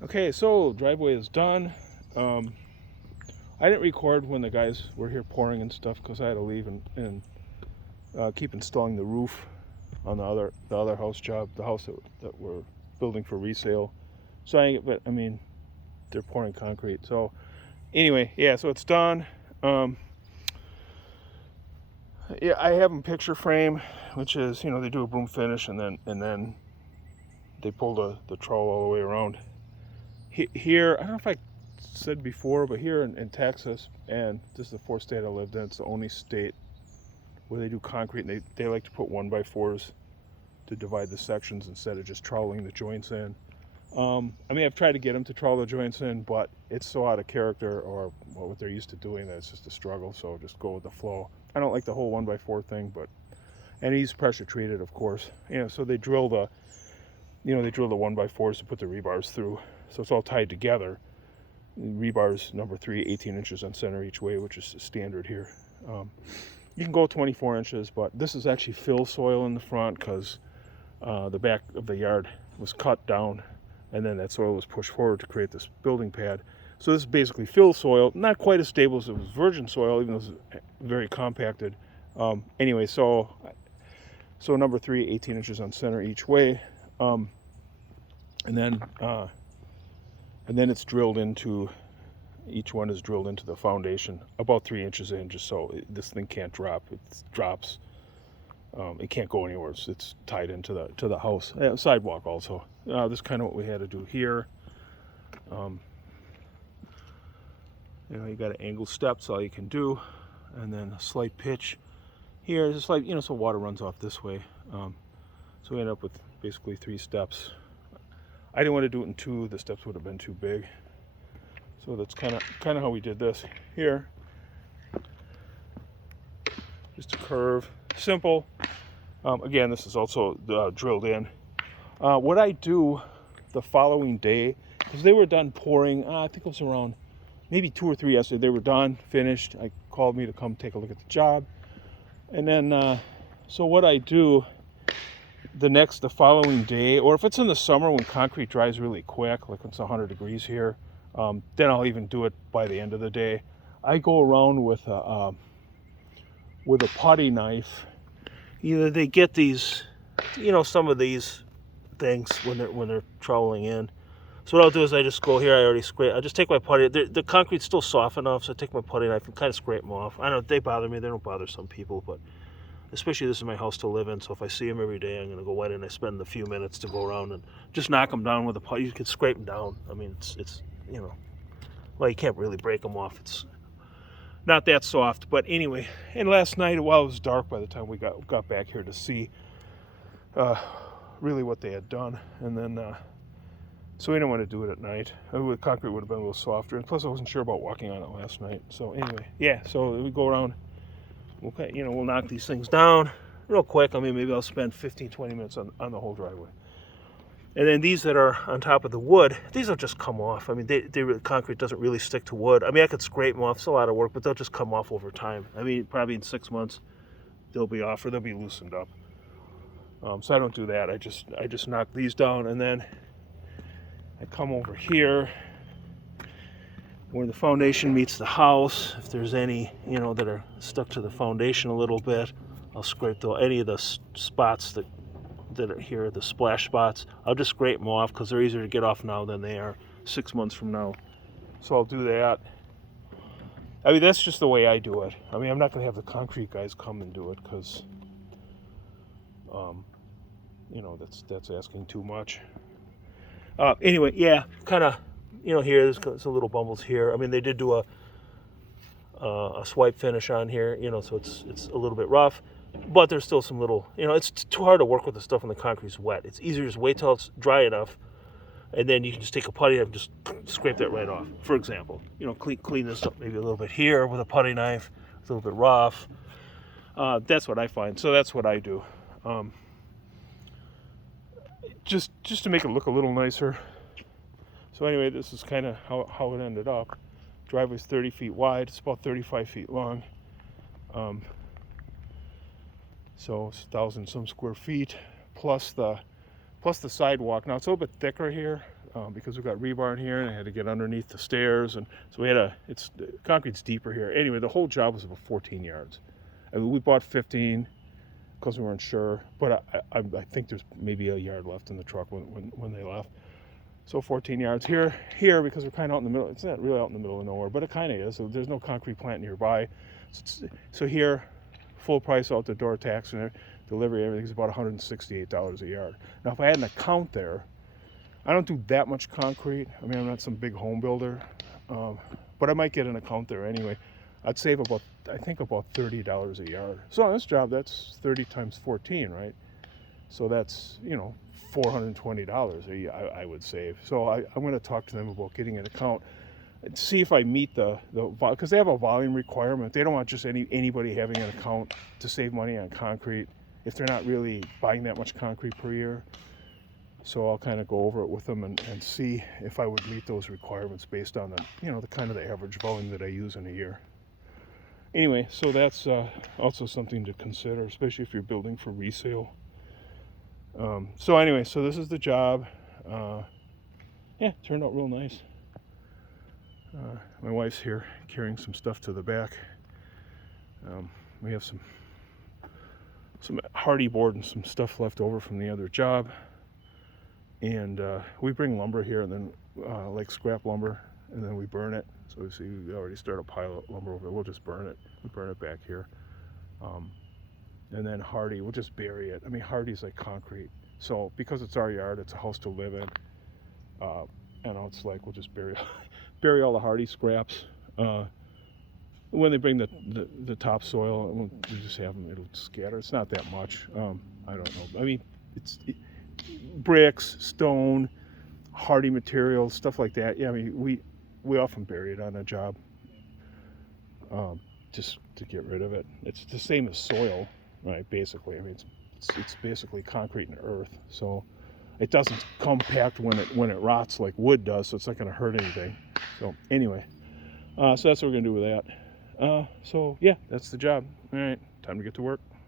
Okay, so driveway is done. Um, I didn't record when the guys were here pouring and stuff because I had to leave and keep installing the roof on the other house job, the house that we're building for resale. So but I mean, they're pouring concrete. So anyway, yeah, so it's done. Um, yeah, I have them picture frame, which is they do a boom finish and then they pull the trowel all the way around. Here, I don't know if I said before, but here in Texas, and this is the fourth state I lived in, it's the only state where they do concrete, and they like to put 1x4s to divide the sections instead of just troweling the joints in. I mean, I've tried to get them to trowel the joints in, but it's so out of character or what they're used to doing that it's just a struggle, so just go with the flow. I don't like the whole 1x4 thing, and he's pressure treated, of course. So they drill the 1x4s to put the rebars through, so it's all tied together. Rebars number 3, 18 inches on center each way, which is standard here. You can go 24 inches, but this is actually fill soil in the front because the back of the yard was cut down and then that soil was pushed forward to create this building pad. So this is basically fill soil, not quite as stable as it was virgin soil, even though it's very compacted. Anyway, so number 3, 18 inches on center each way. And then it's drilled into, each one is drilled into the foundation about 3 inches in, just so this thing can't drop. It drops, it can't go anywhere. It's tied into the house. Sidewalk also. This is kind of what we had to do here. You got an angled steps, all you can do, and then a slight pitch here, just like so water runs off this way. So we end up with basically 3 steps. I didn't want to do it in 2. The steps would have been too big. So that's kind of how we did this here. Just a curve, simple. Again, this is also drilled in. What I do the following day, because they were done pouring, I think it was around maybe 2 or 3 yesterday. They were done, finished. I called me to come take a look at the job. And then, so what I do the following day, or if it's in the summer when concrete dries really quick, like it's 100 degrees here, then I'll even do it by the end of the day. I go around with a putty knife. Either they get these, some of these things when they're troweling in. So what I'll do is I just go here. I already scrape. I just take my putty. The concrete's still soft enough, so I take my putty knife and kind of scrape them off. I know they bother me. They don't bother some people, but especially this is my house to live in. So if I see them every day, I'm gonna go in and I spend a few minutes to go around and just knock them down with a putty. You can scrape them down. I mean, it's well, you can't really break them off. It's not that soft, but anyway. And last night, while it was dark by the time we got back here to see really what they had done, and then so we didn't want to do it at night. The concrete would have been a little softer, and plus I wasn't sure about walking on it last night. So anyway, yeah. So we go around. We'll knock these things down real quick. I mean, maybe I'll spend 15-20 minutes on the whole driveway. And then these that are on top of the wood, these will just come off. I mean, concrete doesn't really stick to wood. I mean, I could scrape them off. It's a lot of work, but they'll just come off over time. I mean, probably in 6 months, they'll be off or they'll be loosened up. So I don't do that. I just knock these down, and then I come over here where the foundation meets the house. If there's any, that are stuck to the foundation a little bit, I'll scrape any of the spots that are here, the splash spots. I'll just scrape them off because they're easier to get off now than they are 6 months from now. So I'll do that. I mean, that's just the way I do it. I mean, I'm not going to have the concrete guys come and do it because, that's asking too much. Anyway, yeah, kind of, here there's some little bumbles here. I mean, they did do a swipe finish on here, so it's a little bit rough. But there's still some little, it's too hard to work with the stuff when the concrete's wet. It's easier to just wait till it's dry enough, and then you can just take a putty and just scrape that right off. For example, clean this up maybe a little bit here with a putty knife. It's a little bit rough. That's what I find. So that's what I do. Just to make it look a little nicer. So anyway, this is kind of how it ended up. Driveway's 30 feet wide. It's about 35 feet long. So it's 1,000 some square feet plus the sidewalk. Now it's a little bit thicker here. because we've got rebar in here and I had to get underneath the stairs, and so the concrete's deeper here. Anyway, the whole job was about 14 yards. I mean, we bought 15 because we weren't sure, but I think there's maybe a yard left in the truck when they left. So 14 yards here because we're kind of out in the middle. It's not really out in the middle of nowhere, but it kind of is. So there's no concrete plant nearby. So here, full price out the door, tax and delivery, everything's about $168 a yard. Now, if I had an account there, I don't do that much concrete. I mean, I'm not some big home builder, but I might get an account there anyway. I'd save about $30 a yard. So on this job, that's 30 times 14, right? So that's, $420 I would save. So I'm going to talk to them about getting an account and see if I meet because they have a volume requirement. They don't want just anybody having an account to save money on concrete if they're not really buying that much concrete per year. So I'll kind of go over it with them and see if I would meet those requirements based on the kind of the average volume that I use in a year. Anyway, so that's also something to consider, especially if you're building for resale. So this is the job. Yeah, it turned out real nice. My wife's here carrying some stuff to the back. We have some hardy board and some stuff left over from the other job. And we bring lumber here, and then like scrap lumber, and then we burn it. So we see we already started a pile of lumber over there. We'll just burn it. We burn it back here. And then hardy, we'll just bury it. I mean, hardy's like concrete. So because it's our yard, it's a house to live in. It's like we'll just bury all the hardy scraps. When they bring the topsoil, we just have them. It'll scatter. It's not that much. I don't know. I mean, it's bricks, stone, hardy materials, stuff like that. Yeah, I mean, we often bury it on a job, just to get rid of it. It's the same as soil, right? Basically, I mean, it's basically concrete and earth, so it doesn't compact when it rots like wood does, so it's not going to hurt anything. So anyway, so that's what we're going to do with that. So yeah, that's the job. All right, time to get to work.